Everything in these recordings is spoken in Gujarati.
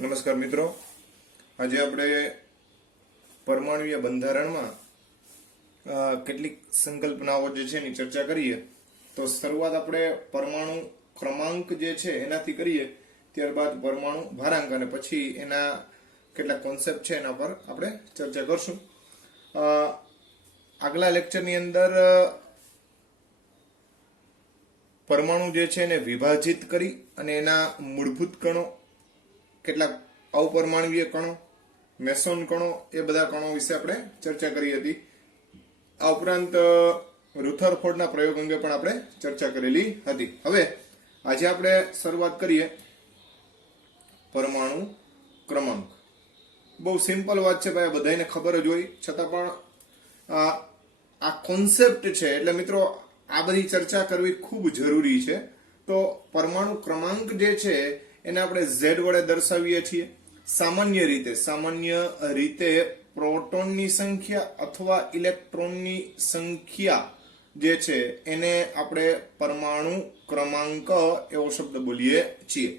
નમસ્કાર મિત્રો, આજે આપણે પરમાણુય બંધારણમાં કેટલીક સંકલ્પનાઓ જે છે એની ચર્ચા કરીએ. તો શરૂઆત આપણે પરમાણુ ક્રમાંક જે છે એનાથી કરીએ, ત્યારબાદ પરમાણુ ભારાંક અને પછી એના કેટલાક કોન્સેપ્ટ છે એના પર આપણે ચર્ચા કરશું. આગલા લેક્ચરની અંદર પરમાણુ જે છે એને વિભાજિત કરી અને એના મૂળભૂત કણો, કેટલાક અપરમાણવીય કણો, મેસોન કણો, એ બધા કણો વિશે આપણે ચર્ચા કરી હતી. આ ઉપરાંત રુથરફોર્ડના પ્રયોગ અંગે પણ આપણે ચર્ચા કરેલી હતી. હવે આજે આપણે શરૂઆત કરીએ પરમાણુ ક્રમાંક. બહુ સિમ્પલ વાત છે ભાઈ, બધાને ખબર જ હોય, છતાં પણ આ કોન્સેપ્ટ છે એટલે મિત્રો આ બધી ચર્ચા કરવી ખૂબ જરૂરી છે. તો પરમાણુ ક્રમાંક જે છે એને આપણે Z વડે દર્શાવીએ છીએ. સામાન્ય રીતે પ્રોટોનની સંખ્યા અથવા ઇલેક્ટ્રોનની સંખ્યા જે છે એને આપણે પરમાણુ ક્રમાંક એવો શબ્દ બોલીએ છીએ.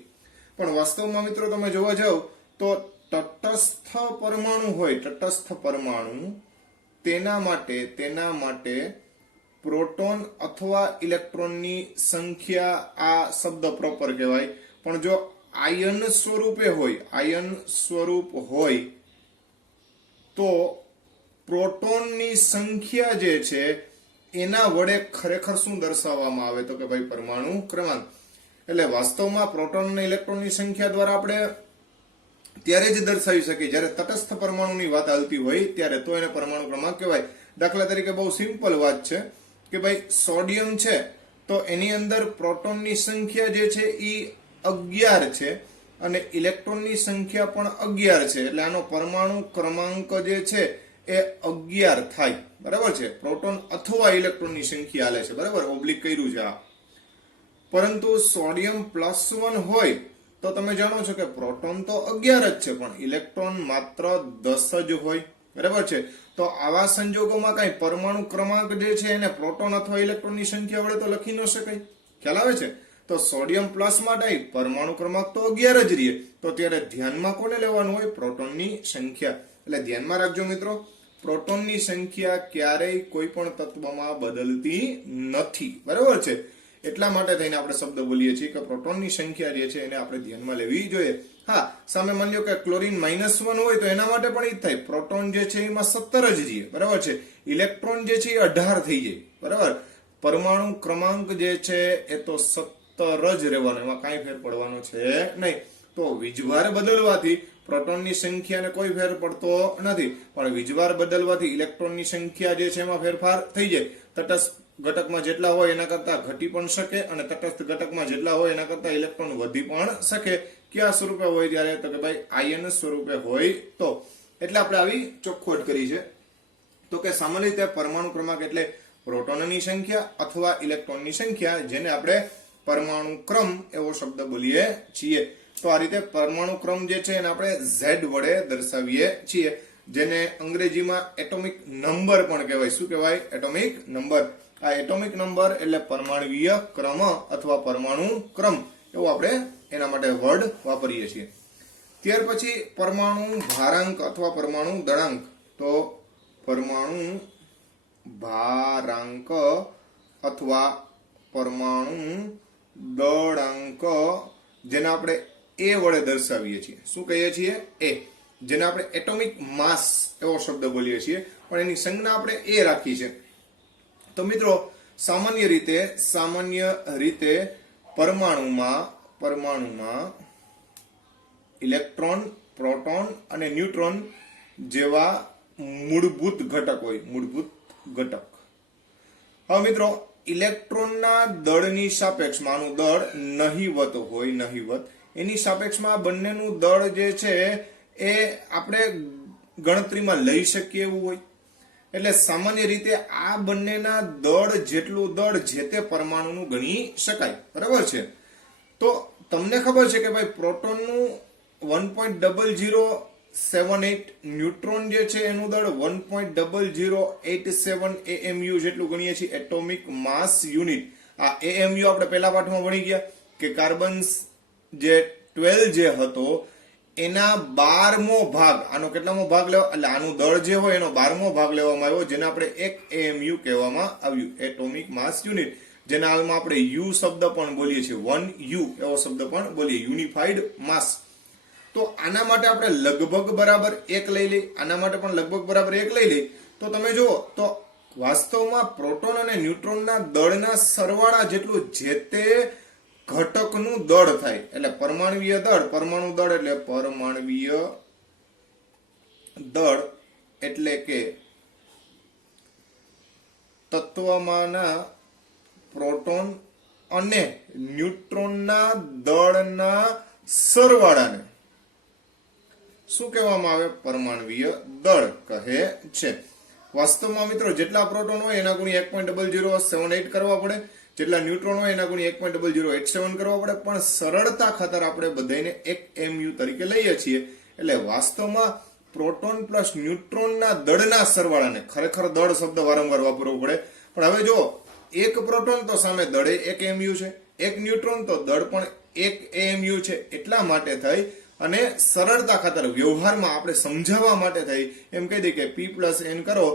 પણ વાસ્તવમાં મિત્રો તમે જોવા જાવ તો તટસ્થ પરમાણુ તેના માટે પ્રોટોન અથવા ઇલેક્ટ્રોનની સંખ્યા આ શબ્દ પ્રોપર કહેવાય. પણ જો આયન સ્વરૂપ હોય તો પ્રોટોનની સંખ્યા જે છે એના વડે ખરેખર શું દર્શાવવામાં આવે તો કે ભાઈ પરમાણુ ક્રમાંક. એટલે વાસ્તવમાં પ્રોટોન અને ઇલેક્ટ્રોનની સંખ્યા દ્વારા આપણે ત્યારે જ દર્શાવી શકીએ જ્યારે તટસ્થ પરમાણુની વાત આવતી હોય ત્યારે, તો એને પરમાણુ ક્રમાંક કહેવાય. દાખલા તરીકે બહુ સિમ્પલ વાત છે કે ભાઈ સોડિયમ છે તો એની અંદર પ્રોટોનની સંખ્યા જે છે એ 11 છે અને ઇલેક્ટ્રોનની સંખ્યા પણ 11 છે. એટલે આનો પરમાણુ ક્રમાંક જે છે એ 11 થાય. બરાબર છે? પ્રોટોન અથવા ઇલેક્ટ્રોનની સંખ્યા આલે છે. બરાબર, ઓબ્લિક કર્યું છે આ. પરંતુ સોડિયમ +1 હોય તો તમે જાણો છો કે પ્રોટોન તો 11 જ છે પણ ઇલેક્ટ્રોન માત્ર 10 જ હોય. બરાબર છે? તો આવા સંજોગોમાં કઈ પરમાણુ ક્રમાંક જે છે એને પ્રોટોન અથવા ઇલેક્ટ્રોનની સંખ્યા વડે તો લખી ન શકાય. ખ્યાલ આવે છે? તો સોડિયમ પ્લસ માટે પરમાણુ ક્રમાંક તો 11 જ રહે. તો ત્યારે ધ્યાનમાં કોને લેવાનું હોય? પ્રોટોનની સંખ્યા. એટલે ધ્યાનમાં રાખજો મિત્રો, પ્રોટોનની સંખ્યા ક્યારેય કોઈ પણ તત્વમાં બદલતી નથી. બરાબર છે? એટલા માટે થઈને આપણે શબ્દ બોલીએ છીએ કે પ્રોટોનની સંખ્યા જે છે એને આપણે ધ્યાનમાં લેવી જોઈએ. હા, સામે માની લો કે ક્લોરીન -1 હોય તો એના માટે પણ એ જ થાય. પ્રોટોન જે છે એમાં 17 જ રહે. બરાબર છે? ઇલેક્ટ્રોન જે છે એ 18 થઈ જાય. બરાબર? પરમાણુ ક્રમાંક જે છે એ તો 17 જ રહેવાનો, એમાં કાંઈ ફેર પડવાનો છે નહીં. તો વીજવાર બદલવાથી પ્રોટોનની સંખ્યાને કોઈ ફેર પડતો નથી, પણ વીજવાર બદલવાથી ઇલેક્ટ્રોનની સંખ્યા જે છે એમાં ફેરફાર થઈ જાય. તટસ્થ ઘટકમાં જેટલા હોય એના કરતા ઘટી પણ શકે અને તટસ્થ ઘટકમાં જેટલા હોય એના કરતા ઇલેક્ટ્રોન વધી પણ શકે. કયા સ્વરૂપે હોય ત્યારે તો કે ભાઈ આયન સ્વરૂપે હોય તો. એટલે આપણે આવી ચોખવટ કરી છે. તો કે સામાન્ય રીતે પરમાણુ ક્રમાંક એટલે પ્રોટોનની સંખ્યા અથવા ઇલેક્ટ્રોનની સંખ્યા, જેને આપણે પરમાણુ ક્રમ એવો શબ્દ બોલીએ છીએ. તો આ રીતે પરમાણુ ક્રમ જે છે એને આપણે Z વડે દર્શાવીએ છીએ, જેને અંગ્રેજીમાં એટોમિક નંબર પણ કહેવાય. શું કહેવાય? Atomic number. આ એટોમિક નંબર એટલે પરમાણુય ક્રમ અથવા પરમાણુ ક્રમ એવું આપણે એના માટે વર્ડ વાપરીએ છીએ. ત્યાર પછી પરમાણુ ભારાંક અથવા પરમાણુ દળાંક. તો પરમાણુ ભારાંક અથવા પરમાણુ દળાંક જેને આપણે A વડે દર્શાવીએ છીએ. શું કહીએ છીએ? A. જેને આપણે એટોમિક માસ એવો શબ્દ બોલીએ છીએ, પણ એની સંજ્ઞા આપણે A રાખી છે. તો મિત્રો સામાન્ય રીતે પરમાણુમાં ઇલેક્ટ્રોન, પ્રોટોન અને ન્યુટ્રોન જેવા મૂળભૂત ઘટક હોય. હવે મિત્રો ઇલેક્ટ્રોનના દળની સાપેક્ષમાં આનું દળ નહિવત હોય, એની સાપેક્ષમાં બંનેનું દળ જે છે એ આપણે ગણતરીમાં લઈ શકીએ એવું હોય. એટલે સામાન્ય રીતે આ બંનેના દળ જેટલું દળ જે તે પરમાણુનું ગણી શકાય. બરાબર છે? તો તમને ખબર છે કે ભાઈ પ્રોટોનનું 1.0078, ન્યુટ્રોન જે છે એનું દળ 1.0087 AMU જેટલું ગણીએ છીએ, એટોમિક માસ યુનિટ. આ AMU આપણે પહેલા પાઠમાં ભણી ગયા કે કાર્બન જે 12 જે હતો એના 12મો ભાગ, આનો કેટલામો ભાગ લેવો, એટલે આનું દળ જે હોય એનો 12મો ભાગ લેવામાં આવ્યો, જેને આપણે 1 AMU કહેવામાં આવ્યું, એટોમિક માસ યુનિટ, જેના હાલમાં આપણે યુ શબ્દ પણ બોલીએ છીએ, 1U એવો શબ્દ પણ બોલીએ, યુનિફાઈડ માસ. તો આના માટે આપણે લગભગ બરાબર 1 લઈ લઈએ, આના માટે પણ લગભગ બરાબર 1 લઈ લઈએ. તો તમે જુઓ તો વાસ્તવમાં પ્રોટોન અને ન્યુટ્રોનના દળના સરવાળા જેટલું જે તે ઘટકનું દળ થાય. એટલે પરમાણુવીય દળ, પરમાણુ દળ એટલે પરમાણુવીય દળ એટલે કે તત્વમાંના પ્રોટોન અને ન્યુટ્રોનના દળના સરવાળાને શું કહેવામાં આવે? પરમાણુવીય દળ કહે છે. વાસ્તવમાં મિત્રો જેટલા પ્રોટોન હોય એના ગુણ્યા 1.0078 કરવા પડે, જેટલા ન્યુટ્રોન હોય એના ગુણ્યા 1.087 કરવા પડે, પણ સરળતા ખાતર આપણે બધાને 1 MU તરીકે લઈએ છીએ. એટલે વાસ્તવમાં પ્રોટોન પ્લસ ન્યુટ્રોનના દળના સરવાળાને, ખરેખર દળ શબ્દ વારંવાર વાપરવો પડે, પણ હવે જો એક પ્રોટોન તો સામે દળે 1 MU છે, એક ન્યુટ્રોન તો દળ પણ 1 AMU છે. એટલા માટે થઈ અને સરળતા ખાતર વ્યવહારમાં આપણે સમજાવવા માટે થઈ એમ કહી દઈએ કે P + N કરો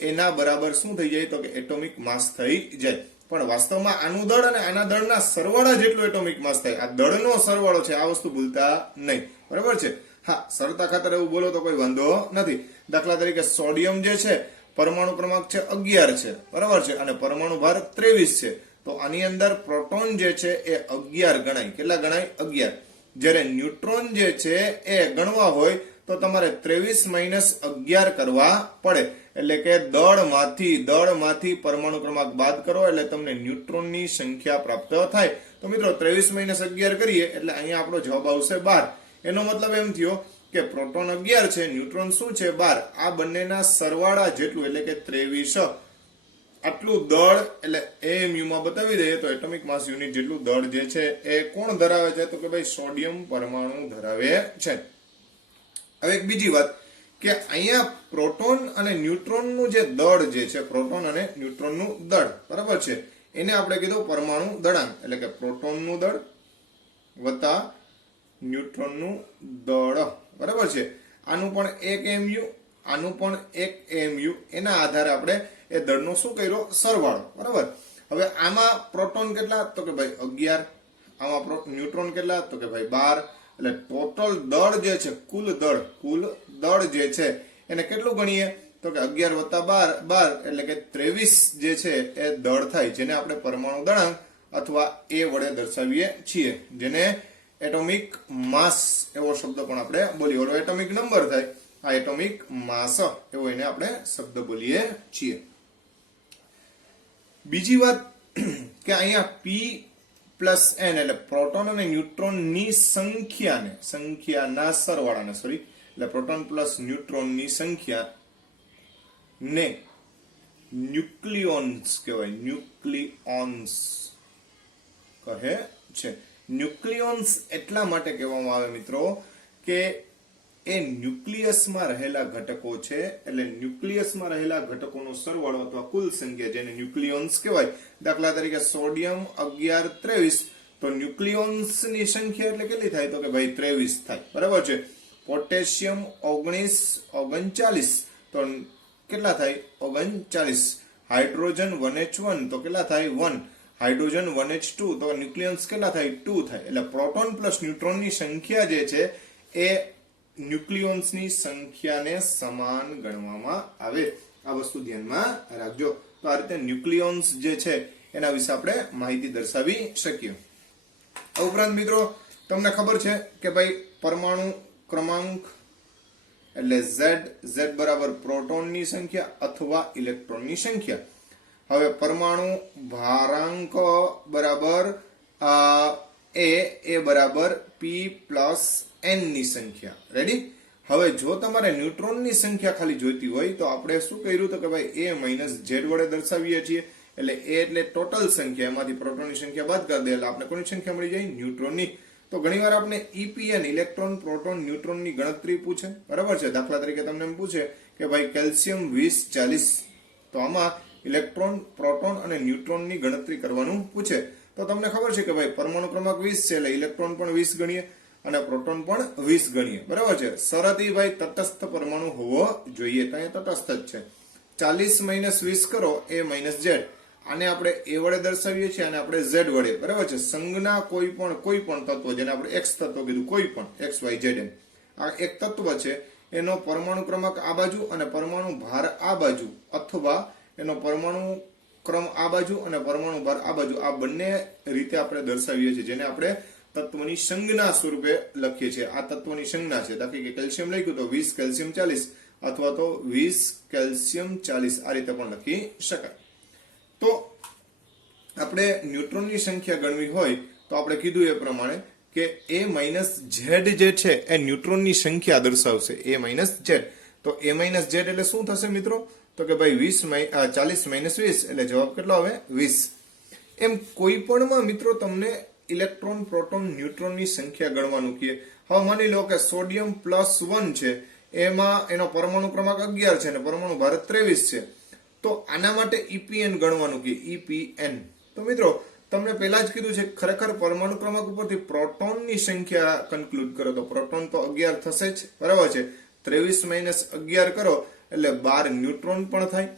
એના બરાબર શું થઈ જાય? તો કે એટોમિક માસ થઈ જાય. પણ વાસ્તવમાં આનું દળ અને આના દળના સરવાળા જેટલું એટોમિક માસ થાય. આ દળનો સરવાળો છે, આ વસ્તુ ભૂલતા નહીં, બરાબર છે? હા, સરળતા ખાતર એવું બોલો તો કોઈ વાંધો નથી. દાખલા તરીકે સોડિયમ જે છે પરમાણુ ક્રમાંક છે 11 છે, બરાબર છે, અને પરમાણુ ભાર 23 છે. તો આની અંદર પ્રોટોન જે છે એ 11 ગણાય. કેટલા ગણાય? 11. જ્યારે ન્યુટ્રોન જે છે એ ગણવા હોય તો તમારે 23 - 11 કરવા પડે. એટલે કે દળમાંથી પરમાણુ ક્રમાંક બાદ કરો એટલે તમને ન્યુટ્રોનની સંખ્યા પ્રાપ્ત થાય. તો મિત્રો 23 - 11 કરીએ એટલે અહીંયા આપણો જવાબ આવશે 12. એનો મતલબ એમ થયો કે પ્રોટોન 11 છે, ન્યુટ્રોન શું છે? 12. આ બંનેના સરવાળા જેટલું એટલે કે 23 આટલું દળ, એટલે AMU માં બતાવી દઈએ તો એટોમિક માસ યુનિટ જેટલું દળ જે છે એ કોણ ધરાવે છે? તો કે ભાઈ સોડિયમ પરમાણુ ધરાવે છે. હવે એક બીજી વાત કે અહીંયા પ્રોટોન અને ન્યુટ્રોનનું જે દળ જે છે, પ્રોટોન અને ન્યુટ્રોનનું દળ, બરાબર છે, એને આપણે કીધું પરમાણુ દળાંક. એટલે કે પ્રોટોનનું દળ વત્તા ન્યુટ્રોનનું દળ, બરાબર છે. આનું પણ 1 AMU, આનું પણ 1 AMU. એના આધારે આપણે એ દળનો શું કર્યો? સરવાળો, બરાબર. હવે આમાં પ્રોટોન કેટલા? તો કે ભાઈ 11. આમાં ન્યુટ્રોન કેટલા? તો કે ભાઈ 12. એટલે ટોટલ દળ જે છે, કુલ દળ જે છે એને કેટલું ગણીએ? તો કે 11 + 12 એટલે કે 23 જે છે એ દળ થાય, જેને આપણે પરમાણુ દળાંક અથવા A વડે દર્શાવીએ છીએ, જેને એટોમિક માસ એવો શબ્દ પણ આપણે બોલીએ. ઓલો એટોમિક નંબર થાય, આ એટોમિક માસ એવો એને આપણે શબ્દ બોલીએ છીએ. બીજી વાત કે અહીંયા P + N એટલે પ્રોટોન અને ન્યુટ્રોનની સંખ્યાના સરવાળાને, એટલે પ્રોટોન પ્લસ ન્યુટ્રોનની સંખ્યા ને ન્યુક્લિયોન્સ કહેવાય. ન્યુક્લિયોન્સ કહે છે. ન્યુક્લિયોન્સ એટલા માટે કહેવામાં આવે મિત્રો કે એ ન્યુક્લિયસમાં રહેલા ઘટકો છે. એટલે ન્યુક્લિયસમાં રહેલા ઘટકોનો સરવાળો અથવા કુલ સંખ્યા, જેને ન્યુક્લિયોન્સ કહેવાય. દાખલા તરીકે સોડિયમ 11 23, તો ન્યુક્લિયોન્સની સંખ્યા એટલે કેટલી થાય? તો કે ભાઈ 23 થાય, બરાબર છે. પોટેશિયમ 19 39, તો કેટલા થાય? 39. હાઇડ્રોજન 1H1 તો કેટલા થાય? 1. હાઇડ્રોજન 1H2 તો ન્યુક્લિયોન્સ કેટલા થાય? 2 થાય. એટલે પ્રોટોન પ્લસ ન્યુટ્રોનની સંખ્યા જે છે એ ન્યુક્લિયોન્સની સંખ્યાને સમાન ગણવામાં આવે. આ વસ્તુ ધ્યાનમાં રાખજો. તો આ રીતે ન્યુક્લિયોન્સ જે છે એના વિશે આપણે માહિતી દર્શાવી શકીએ. ઉપરાંત મિત્રો તમને ખબર છે કે ભાઈ પરમાણુ ક્રમાંક એટલે Z બરાબર પ્રોટોનની સંખ્યા અથવા ઇલેક્ટ્રોનની સંખ્યા. હવે પરમાણુ ભારાંક બરાબર A બરાબર P + N ની સંખ્યા. રેડી? હવે જો તમારે ન્યુટ્રોનની સંખ્યા ખાલી જોઈતી હોય તો આપણે શું કર્યું? તો કે ભાઈ A - Z વડે દર્શાવીએ છીએ. એટલે A એટલે ટોટલ સંખ્યા, એમાંથી પ્રોટોનની સંખ્યા બાદ કરી દે એટલે આપણે કોની સંખ્યા મળી જાય? ન્યુટ્રોનની. તો ઘણીવાર આપણે EPN ઇલેક્ટ્રોન પ્રોટોન ન્યુટ્રોનની ગણતરી પૂછે, બરાબર છે. દાખલા તરીકે તમને એમ પૂછે કે ભાઈ કેલ્શિયમ 20 40, તો આમાં ઇલેક્ટ્રોન પ્રોટોન અને ન્યુટ્રોનની ગણતરી કરવાનું પૂછે. તો તમને ખબર છે કે ભાઈ પરમાણુ ક્રમાંક 20 છે એટલે ઇલેક્ટ્રોન પણ 20 ગણીએ, અને પ્રોટોન પણ 20 ગણીએ, બરાબર છે. શરત એ ભાઈ તટસ્થ પરમાણુ હોવો જોઈએ, તો અહીંયા તટસ્થ જ છે. 40 માઇનસ 20 કરો એ માઇનસ ઝેડ, આને આપણે એ વડે દર્શાવીએ છીએ અને આપણે ઝેડ વડે, બરાબર છે. સંજ્ઞા કોઈ પણ તત્વ, જેને આપણે એક્સ તત્વ કીધું, કોઈ પણ એક્સ વાય ઝેડ એમ, આ એક તત્વ છે, એનો પરમાણુ ક્રમાંક આ બાજુ અને પરમાણુ ભાર આ બાજુ, અથવા એનો પરમાણુ ક્રમ આ બાજુ અને પરમાણુ ભાર આ બાજુ, આ બંને રીતે આપણે દર્શાવીએ છીએ, જેને આપણે તત્વની સંજ્ઞા સ્વરૂપે લખીએ છીએ. આ તત્વની સંજ્ઞા છે. દાખલા કે કેલ્શિયમ લખ્યું તો 20 કેલ્શિયમ 40, અથવા તો 20 કેલ્શિયમ 40, આ રીતે પણ લખી શકાય. તો આપણે ન્યુટ્રોનની સંખ્યા ગણવી હોય તો આપણે કીધું એ પ્રમાણે કે a માઇનસ ઝેડ જે છે એ ન્યુટ્રોનની સંખ્યા દર્શાવશે, a માઇનસ ઝેડ. તો a માઇનસ ઝેડ એટલે શું થશે મિત્રો? તો કે ભાઈ 40 માઇનસ 20 એટલે જવાબ કેટલો આવે? 20. એમ કોઈ પણમાં મિત્રો તમને ઇલેક્ટ્રોન, પ્રોટોન, ન્યુટ્રોનની સંખ્યા ગણવાનું કહે. હવે માની લો કે સોડિયમ +1 છે, એમાં એનો પરમાણુ ક્રમાંક 11 છે અને પરમાણુ ભાર 23 છે. તો આના માટે EPN ગણવાનું કે EPN. તો મિત્રો તમને પહેલા જ કીધું છે, ખરેખર પરમાણુ ક્રમાંક ઉપરથી પ્રોટોનની સંખ્યા કન્ક્લુડ કરો તો પ્રોટોન તો 11 થશે જ, બરાબર છે. 23 માઇનસ 11 કરો એટલે 12 ન્યુટ્રોન પણ થાય.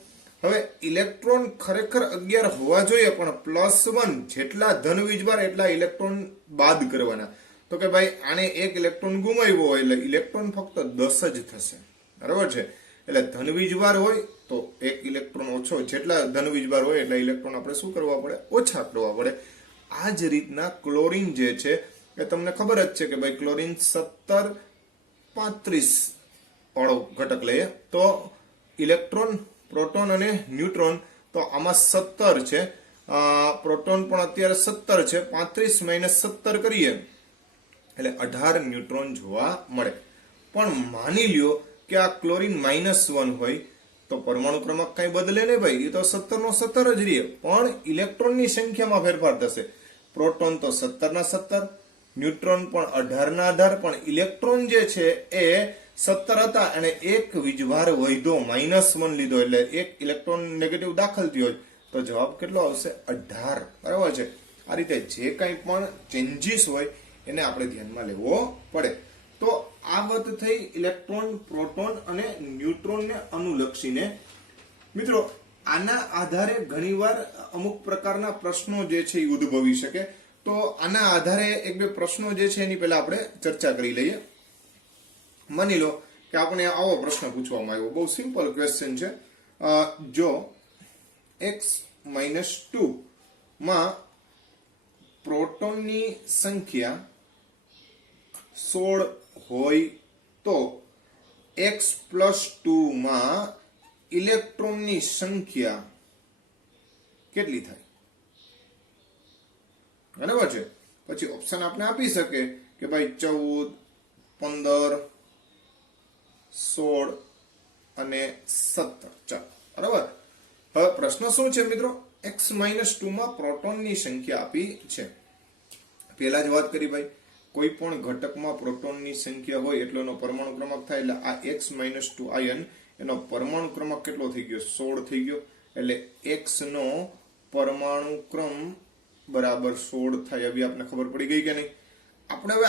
હવે ઇલેક્ટ્રોન ખરેખર 11 હોવા જોઈએ, પણ +1 જેટલા ધન વીજભાર એટલા ઇલેક્ટ્રોન બાદ કરવાના. તો કે ભાઈ આને એક ઇલેક્ટ્રોન ગુમાવ્યો હોય એટલે ઇલેક્ટ્રોન ફક્ત 10 જ થશે, બરાબર છે. એટલે ધન વીજભાર હોય તો એક ઇલેક્ટ્રોન ઓછો, જેટલા ધન વીજભાર હોય એટલા ઇલેક્ટ્રોન આપણે શું કરવા પડે? ઓછા કરવા પડે. આ જ રીતના ક્લોરીન જે છે એ તમને ખબર જ છે કે ભાઈ ક્લોરીન 17 35 વાળો ઘટક લઈએ તો ઇલેક્ટ્રોન, પ્રોટોન અને ન્યુટ્રોન, તો આમાં 17 છે, પ્રોટોન પણ અત્યારે 17 છે, 35 માઇનસ 17 કરીએ એટલે 18 ન્યુટ્રોન જોવા મળે. પણ માની લ્યો કે આ ક્લોરીન -1 હોય તો પરમાણુ ક્રમાંક કઈ બદલે નહીં ભાઈ, એ તો 17 નો 17 જ રહે, પણ ઇલેક્ટ્રોનની સંખ્યામાં ફેરફાર થશે. પ્રોટોન તો 17 ના 17, ન્યુટ્રોન પણ 18 ના 18, પણ ઇલેક્ટ્રોન જે છે એ 17 હતા અને એક વીજભાર વધ્યો, -1 લીધો, એટલે એક ઇલેક્ટ્રોન નેગેટિવ દાખલ થયો તો જવાબ કેટલો આવશે? 18, બરાબર છે. આ રીતે જે કંઈ પણ ચેન્જીસ હોય એને આપણે ધ્યાનમાં લેવો પડે. તો આ વાત થઈ ઇલેક્ટ્રોન, પ્રોટોન અને ન્યુટ્રોનને અનુલક્ષીને. મિત્રો આના આધારે ઘણીવાર અમુક પ્રકારના પ્રશ્નો જે છે એ ઉદ્ભવી શકે. તો આના આધારે એક બે પ્રશ્નો જે છે એની પહેલા આપણે ચર્ચા કરી લઈએ. માની લો કે આપણે આવો પ્રશ્ન પૂછવામાં આવ્યો, બહુ સિમ્પલ ક્વેશ્ચન છે. જો x-2 માં પ્રોટોનની સંખ્યા 16 હોય તો x+2 માં ઇલેક્ટ્રોનની સંખ્યા કેટલી થાય? બરાબર છે. પછી ઓપ્શન આપણે આપી શકે કે ભાઈ 14, 15, 16 અને 17. ચાલો, બરાબર. હવે પ્રશ્ન શું છે મિત્રો? x-2 માં પ્રોટોનની સંખ્યા આપી છે. પહેલા જ વાત કરી ભાઈ, કોઈ પણ ઘટકમાં પ્રોટોનની સંખ્યા હોય એટલો એનો પરમાણુ ક્રમાંક થાય. એટલે આ x-2 આયન એનો પરમાણુ ક્રમાંક કેટલો થઈ ગયો? 16 થઈ ગયો. એટલે x નો પરમાણુ ક્રમ બરાબર 16 થાય. હવે આપણે ખબર પડી ગઈ કે નહીં? આપણે હવે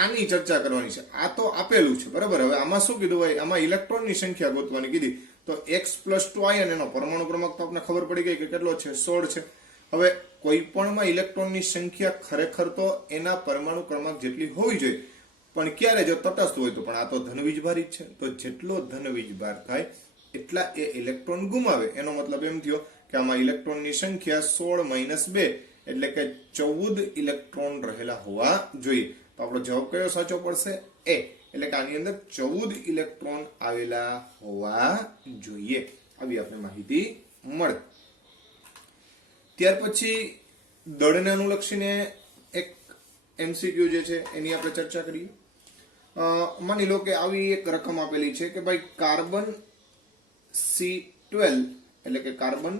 આની ચર્ચા કરવાની છે. આ તો આપેલું છે, બરાબર. હવે આમાં શું કીધું ભાઈ? આમાં ઇલેક્ટ્રોનની સંખ્યા ગોતવાની કીધી. તો x+2 આયન એનો પરમાણુ ક્રમાંક તો આપણે ખબર પડી ગઈ કે કેટલો છે? 16 છે. હવે કોઈ પણમાં ઇલેક્ટ્રોનની સંખ્યા ખરેખર તો એના પરમાણુ ક્રમાંક જેટલી હોવી જોઈએ, પણ ક્યારે? જો તટસ્થ હોય તો. પણ આ તો ધનવીજભારી જ છે, તો જેટલો ધનવીજભાર થાય એટલા એ ઇલેક્ટ્રોન ગુમાવે. એનો મતલબ એમ થયો કે આમાં ઇલેક્ટ્રોનની સંખ્યા 16 - 2 એટલે કે 14 ઇલેક્ટ્રોન રહેલા હોવા જોઈએ. તો આપણો જવાબ કયો સાચો પડશે? એ. એટલે કે આની અંદર 14 ઇલેક્ટ્રોન આવેલા હોવા જોઈએ. આવી આપણે માહિતી મળે. ત્યાર પછી દળને અનુલક્ષીને એક MCQ જે છે એની આપણે ચર્ચા કરીએ. માની લો કે આવી એક રકમ આપેલી છે કે ભાઈ કાર્બન C12 એટલે કે કાર્બન,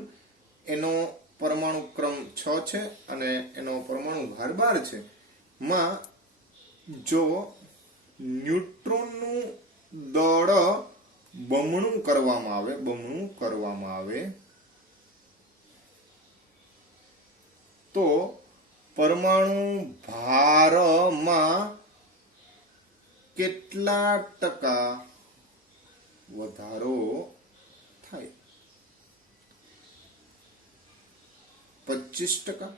એનો પરમાણુ ક્રમ 6 છે અને એનો પરમાણુ ભાર 12 છે. માં જો ન્યુટ્રોનનું દળ બમણું કરવામાં આવે તો પરમાણુ ભારમાં કેટલા ટકા વધારો થાય? 25%,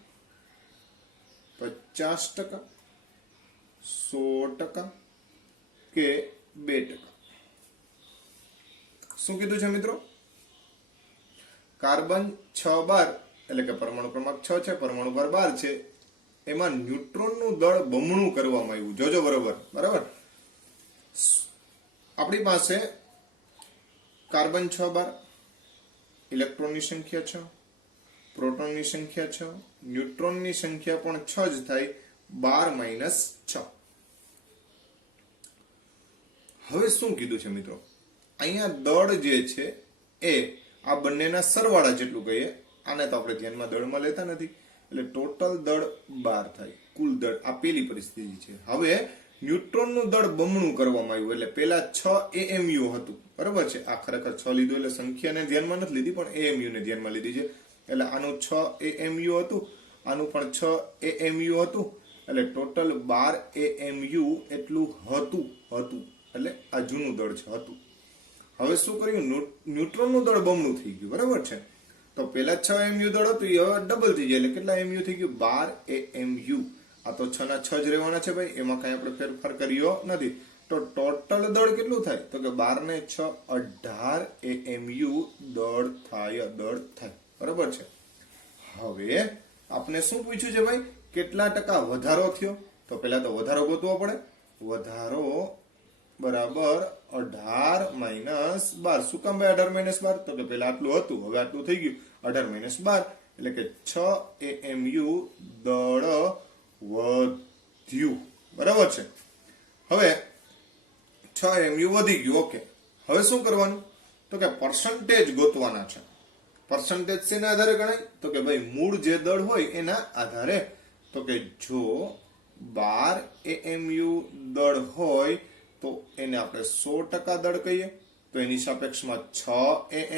50%, 100% કે 2%? શું કીધું છે મિત્રો? કાર્બન 6 બાર એટલે કે પરમાણુ ક્રમાંક 6 છે, પરમાણુ ભાર 12 છે, એમાં ન્યુટ્રોનનું દળ બમણું કરવામાં આવ્યું. જોજો બરાબર. આપણી પાસે કાર્બન 6 બાર, ઇલેક્ટ્રોનની સંખ્યા 6, પ્રોટોનની સંખ્યા 6, ન્યુટ્રોનની સંખ્યા પણ 6 જ થાય, 12 - 6. હવે શું કીધું છે મિત્રો? અહીંયા દળ જે છે એ આ બંનેના સરવાળા જેટલું કહીએ. આને તો આપણે ધ્યાનમાં દળમાં લેતા નથી, એટલે ટોટલ દળ 12 થાય, કુલ દળ. આ પેલી પરિસ્થિતિ છે. હવે ન્યુટ્રોનનું દળ બમણું કરવામાં આવ્યું, એટલે પેલા 6 AMU હતું, બરાબર છે. આ ખરેખર 6 લીધું એટલે સંખ્યાને ધ્યાનમાં નથી લીધી, પણ AMU ને ધ્યાનમાં લીધી છે. એટલે આનું 6 AMU હતું, આનું પણ 6 AMU હતું, એટલે ટોટલ 12 AMU એટલું હતું. એટલે આ જૂનું દળ છે, હતું. હવે શું કર્યું? ન્યુટ્રોનનું દળ બમણું થઈ ગયું, બરાબર છે. તો પેલા 6 AMU દળ હતું, એ હવે ડબલ થઈ જાય, એટલે કેટલા AMU થઈ ગયું? 12 AMU. આ તો 6 ના 6 જ રહેવાના છે ભાઈ, એમાં કઈ આપણે ફેરફાર કર્યો નથી. તો ટોટલ દળ કેટલું થાય? તો કે 12 ને 6 18 AMU દળ થાય, બરાબર છે. હવે આપણે શું પૂછ્યું છે ભાઈ? કેટલા ટકા વધારો થયો? તો પેલા તો વધારો ગોતવો પડે. વધારો બરાબર 18 - 12. શું કામ ભાઈ 18 - 12? તો કે પેલા આટલું હતું, હવે આટલું થઈ ગયું, 18 - 12 એટલે કે 6 AMU દળ વધ્યું, બરાબર છે. હવે 6 AMU વધી ગયું. ઓકે, હવે શું કરવાનું? તો કે પર્સન્ટેજ ગોતવાના છે. પર્સન્ટેજ શેના આધારે ગણાય? તો કે ભાઈ મૂળ જે દળ હોય એના આધારે. તો કે જો 12 AMU દળ હોય તો એને આપણે 100% દળ કહીએ. તો એની સાપેક્ષમાં 6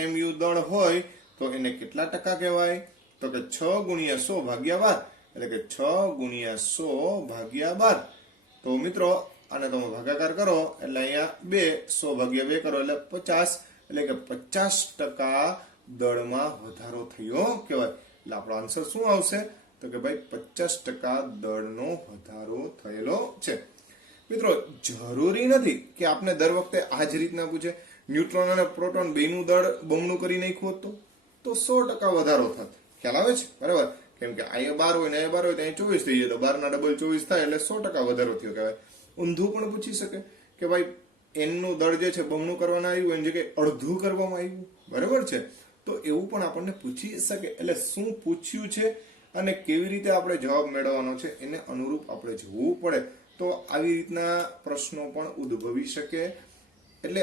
AMU દળ હોય તો એને કેટલા ટકા કહેવાય? તો કે 6 × 100 / 12, એટલે કે 6 × 100 / 12. તો મિત્રો આને તમે ભાગાકાર કરો એટલે અહીંયા 2, 100 / 2 કરો એટલે 50, એટલે કે 50% દળમાં વધારો થયો કહેવાય. એટલે આપણો આન્સર શું આવશે? તો કે ભાઈ 50% દળનો વધારો થયેલો છે. મિત્રો જરૂરી નથી કે આપણે દર વખતે આ જ રીતના પૂછે. ન્યુટ્રોન અને પ્રોટોન બેનું દળ બમણું કરી નાખ્યું હતું તો 100% વધારો થાત. ખ્યાલ આવે છે? બરાબર. કેમ કે અહીંયા 12 હોય ને અહીંયા 12 હોય તો અહીંયા 24 થઈ જાય, તો 12 ના ડબલ 24 થાય, એટલે 100% વધારો થયો કહેવાય. ઊંધું પણ પૂછી શકે કે ભાઈ n નું દળ જે છે બમણું કરવાનું આવ્યું, એની જગ્યાએ અડધું કરવામાં આવ્યું, બરાબર છે. તો એવું પણ આપણને પૂછી શકે. એટલે શું પૂછ્યું છે અને કેવી રીતે આપણે જવાબ મેળવવાનો છે એને અનુરૂપ આપણે જોવું પડે. તો આવી રીતના પ્રશ્નો પણ ઉદ્ભવી શકે. એટલે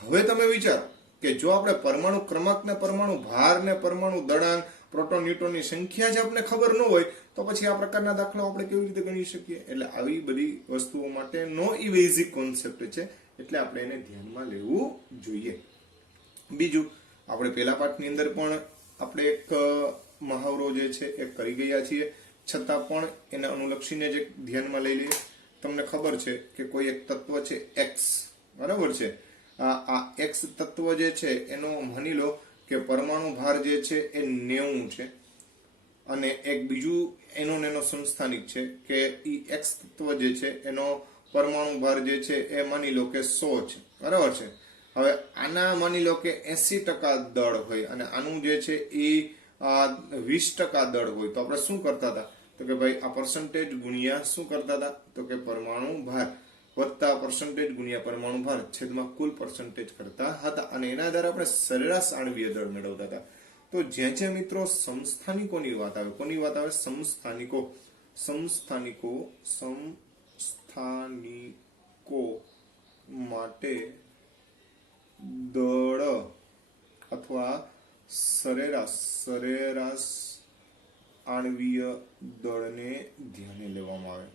હવે તમે વિચારો કે જો આપણે પરમાણુ ક્રમાંક ને પરમાણુ ભાર ને પરમાણુ દળાંક, પ્રોટોન ન્યુટ્રોનની સંખ્યા જ આપણે ખબર ન હોય તો પછી આ પ્રકારના દાખલાઓ આપણે કેવી રીતે ગણી શકીએ? એટલે આવી બધી વસ્તુઓ માટે નો ઇવેઝી કોન્સેપ્ટ છે, એટલે આપણે એને ધ્યાનમાં લેવું જોઈએ. બીજું, આપણે પેલા પાઠની અંદર પણ આપણે એક મહાવરો જે છે એ કરી ગયા છીએ, છતાં પણ એને અનુલક્ષીને જ ધ્યાનમાં લઈ લઈએ. તમને ખબર છે કે કોઈ એક તત્વ છે x, બરાબર છે. આ x તત્વ જે છે એનો માની લો કે પરમાણુ ભાર જે છે એ 90 છે, અને એક બીજું એનો સમસ્થાનિક છે કે x તત્વ જે છે એનો પરમાણુ ભાર જે છે એ માની લો કે 100 છે, બરાબર છે. હવે આના માની લો કે 80% દળ હોય અને આનું જે છે એ 20% દળ હોય, તો આપણે શું કરતા હતા? તો કે ભાઈ આ પર્સન્ટેજ ગુણ્યા શું કરતા હતા? તો કે પરમાણુ ભાર વત્તા પર્સન્ટેજ ગુણ્યા પરમાણુ ભાર છેદમાં કુલ પર્સન્ટેજ કરતા હતા, અને એના આધારે આપણે સરેરાશ આણ્વીય દળ મેળવતા હતા. તો જ્યાં મિત્રો સમસ્થાનિકોની વાત આવે, કોની વાત આવે? સમસ્થાનિકો માટે દળ અથવા સરેરાશ આણ્વીય દળને ધ્યાને લેવામાં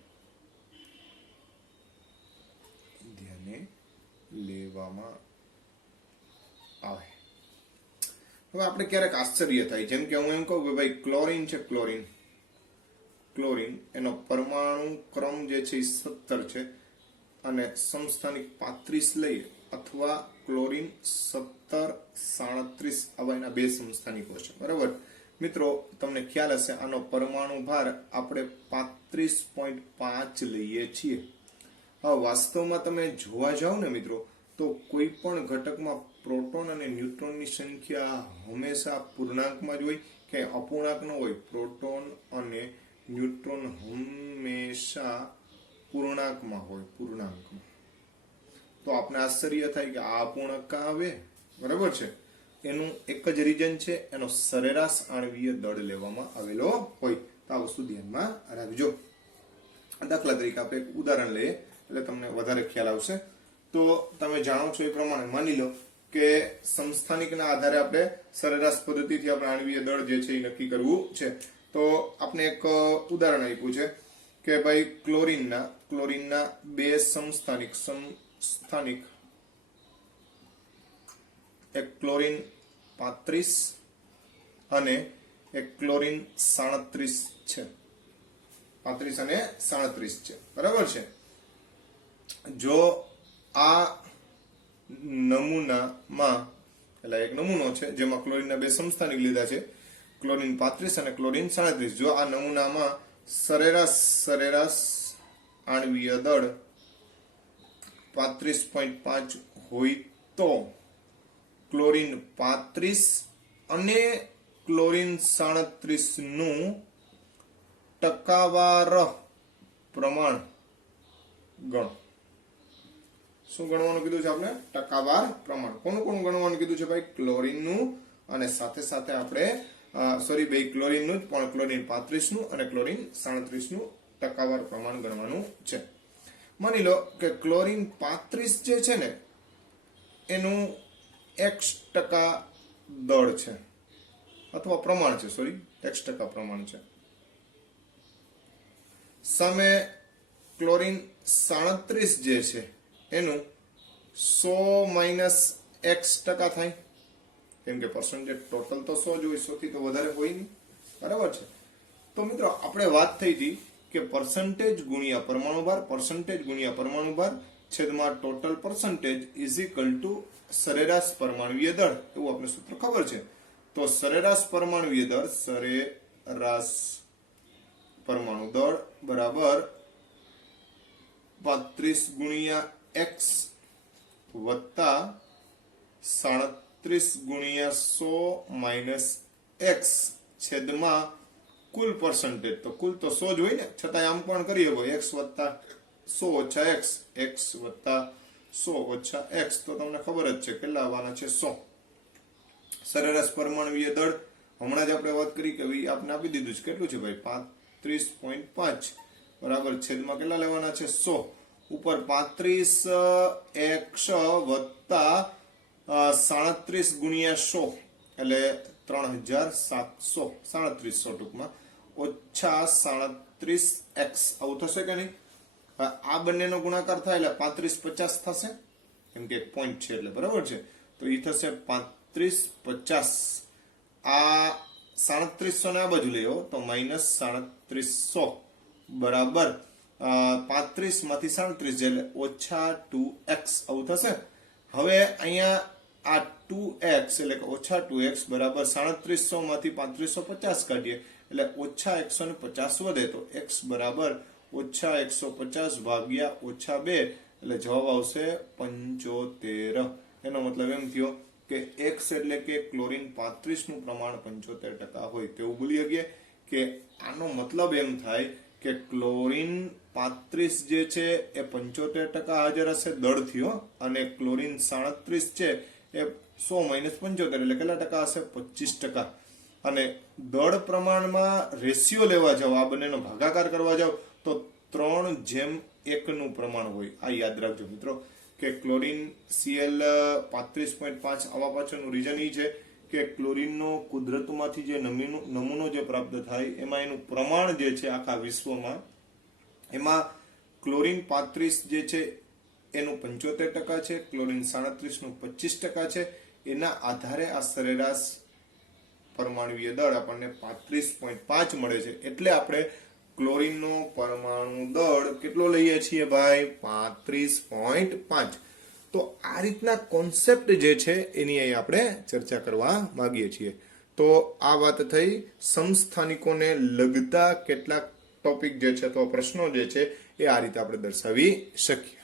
આવે. હવે આપણે ક્યારેક આશ્ચર્ય થાય, જેમ કે હું એમ કહું કે ભાઈ ક્લોરીન છે, ક્લોરીન એનો પરમાણુ ક્રમ જે છે એ 17 છે, અને સમસ્થાનિક 35 લઈએ અથવા ક્લોરીન 17 37 આવા એના બે સમસ્થાનિકો છે, બરાબર મિત્રો. તમને ખ્યાલ હશે આનો પરમાણુ ભાર આપણે 35.5 લઈએ છીએ. હવે વાસ્તવમાં તમે જોવા જાવ ને મિત્રો, તો કોઈ પણ ઘટકમાં પ્રોટોન અને ન્યુટ્રોનની સંખ્યા હંમેશા પૂર્ણાંકમાં જ હોય કે અપૂર્ણાંક ન હોય. પ્રોટોન અને ન્યુટ્રોન હંમેશા પૂર્ણાંકમાં હોય, પૂર્ણાંકમાં. તો આપણે આશ્ચર્ય થાય કે આ અપૂર્ણાંક કાં આવે, બરાબર છે. એનું એક જ રીઝન છે, એનો સરેરાશ આણ્વીય દળ લેવામાં આવેલો હોય. તો આ વસ્તુ ધ્યાનમાં રાખજો. દાખલા તરીકે આપણે એક ઉદાહરણ લઈએ એટલે તમને વધારે ખ્યાલ આવશે. તો તમે જાણો છો એ પ્રમાણે માની લો કે સમસ્થાનિકના આધારે આપણે સરેરાશ પદ્ધતિથી આપણે આણ્વીય દળ જે છે એ નક્કી કરવું છે. તો આપણે એક ઉદાહરણ આપ્યું છે કે ભાઈ ક્લોરીનના બે સમસ્થાનિક એક ક્લોરીન 35 અને એક ક્લોરીન 37 છે. 35 અને 37 છે, બરાબર છે. જો આ નમૂનામાં એટલે એક નમૂનો છે જેમાં ક્લોરીનના બે સમસ્થાનિક લીધા છે, ક્લોરીન 35 અને ક્લોરીન 37. જો આ નમૂનામાં સરેરાશ આણ્વીય દળ 35.5 હોય તો ક્લોરીન 35 અને ક્લોરીન 37 નું ટકાવાર પ્રમાણ ગણો. શું ગણવાનું કીધું છે આપણે? ટકાવાર પ્રમાણ. કોનું ગણવાનું કીધું છે ભાઈ? ક્લોરીનનું અને સાથે સાથે આપણે બે ક્લોરીનનું જ પણ ક્લોરીન 35 નું અને ક્લોરીન 37 નું ટકાવાર પ્રમાણ ગણવાનું છે. માની લો કે ક્લોરીન 35 જે છે ને એનું X% દળ છે અથવા પ્રમાણ છે, X% પ્રમાણ છે. સામે ક્લોરીન 37 જે છે એનું 100 - X% થાય, કેમ કે પર્સન્ટેજ ટોટલ તો 100 જ હોય, 100 થી તો વધારે હોય નહીં, બરાબર છે. તો મિત્રો આપણે વાત થઈ હતી કે પર્સન્ટેજ ગુણ્યા પરમાણુ ભાર છેદમાં total percentage is equal to સરેરાશ પરમાણુય દળ, એવું આપણે સૂત્ર ખબર છે. તો સરેરાશ પરમાણુય દળ બરાબર 35 ગુણ્યા x વત્તા 37 ગુણ્યા 100 માઇનસ x છેદમાં કુલ પર્સન્ટેજ. તો કુલ તો 100 જ હોય ને, છતાં આમ પણ કરી શકો x વત્તા 100 ઓછા x વત્તા 100 ઓછા x. તો તમને ખબર જ છે કેટલા આવવાના છે? 100. સરેરાશ પરમાણુય દળ હમણાં જ આપણે વાત કરી કે ભાઈ આપણે આપી દીધું છે, કેટલું છે ભાઈ? 35.5 બરાબર છેદમાં કેટલા લેવાના છે? 100 ઉપર 35x વત્તા 37 ગુણ્યા 100 એટલે 3700 ટૂંકમાં ઓછા 37x આવું થશે કે નહીં? આ બંનેનો ગુણાકાર થાય એટલે 3550 થશે, કેમ કે એક પોઈન્ટ છે એટલે, બરાબર છે. તો એ થશે 3550. આ 3700 ને આ બાજુ લઈ આવો તો માઇનસ 3700 બરાબર 35 માંથી 37 એટલે ઓછા 2x આવું થશે. હવે અહીંયા આ 2x એટલે કે ઓછા 2x બરાબર 3700 માંથી 3550 કાઢીએ એટલે ઓછા 150 વધે, તો x બરાબર ઓછા 150 ભાગ્યા ઓછા 2 એટલે જવાબ આવશે 75. એનો મતલબ એમ થયો કે x એટલે કે ક્લોરીન 35 નું પ્રમાણ 75% હોય. તેવું બોલી શકીએ કે આનો મતલબ એમ થાય કે ક્લોરીન 35 જે છે એ 75% હાજર હશે દળથી, અને ક્લોરીન 37 છે એ 100 માઇનસ 75 એટલે કેટલા ટકા હશે? 25%. અને દળ પ્રમાણમાં રેશિયો લેવા જાવ, આ બંનેનો ભાગાકાર કરવા જાવ તો 3:1 નું પ્રમાણ હોય. આ યાદ રાખજો મિત્રો કે ક્લોરીન Cl 35.5 આવા પાછળનું રીઝન એ છે કે ક્લોરીનનો કુદરતમાંથી જે નમૂનો જે પ્રાપ્ત થાય એમાં એનું પ્રમાણ જે છે આખા વિશ્વમાં, એમાં ક્લોરીન 35 જે છે એનું 75% છે, ક્લોરીન 37 નું 25% છે. એના આધારે આ સરેરાશ પરમાણુય દળ આપણને 35.5 મળે છે. એટલે આપણે ક્લોરીનનો પરમાણુ દળ કેટલો લઈએ છીએ ભાઈ? 35.5. તો આ રીતના કોન્સેપ્ટ જે છે એની અહીં આપણે ચર્ચા કરવા માંગીએ છીએ. તો આ વાત થઈ સમસ્થાનિકોને લગતા કેટલાક ટોપિક જે છે, તો પ્રશ્નો જે છે એ આ રીતે આપણે દર્શાવી શકીએ.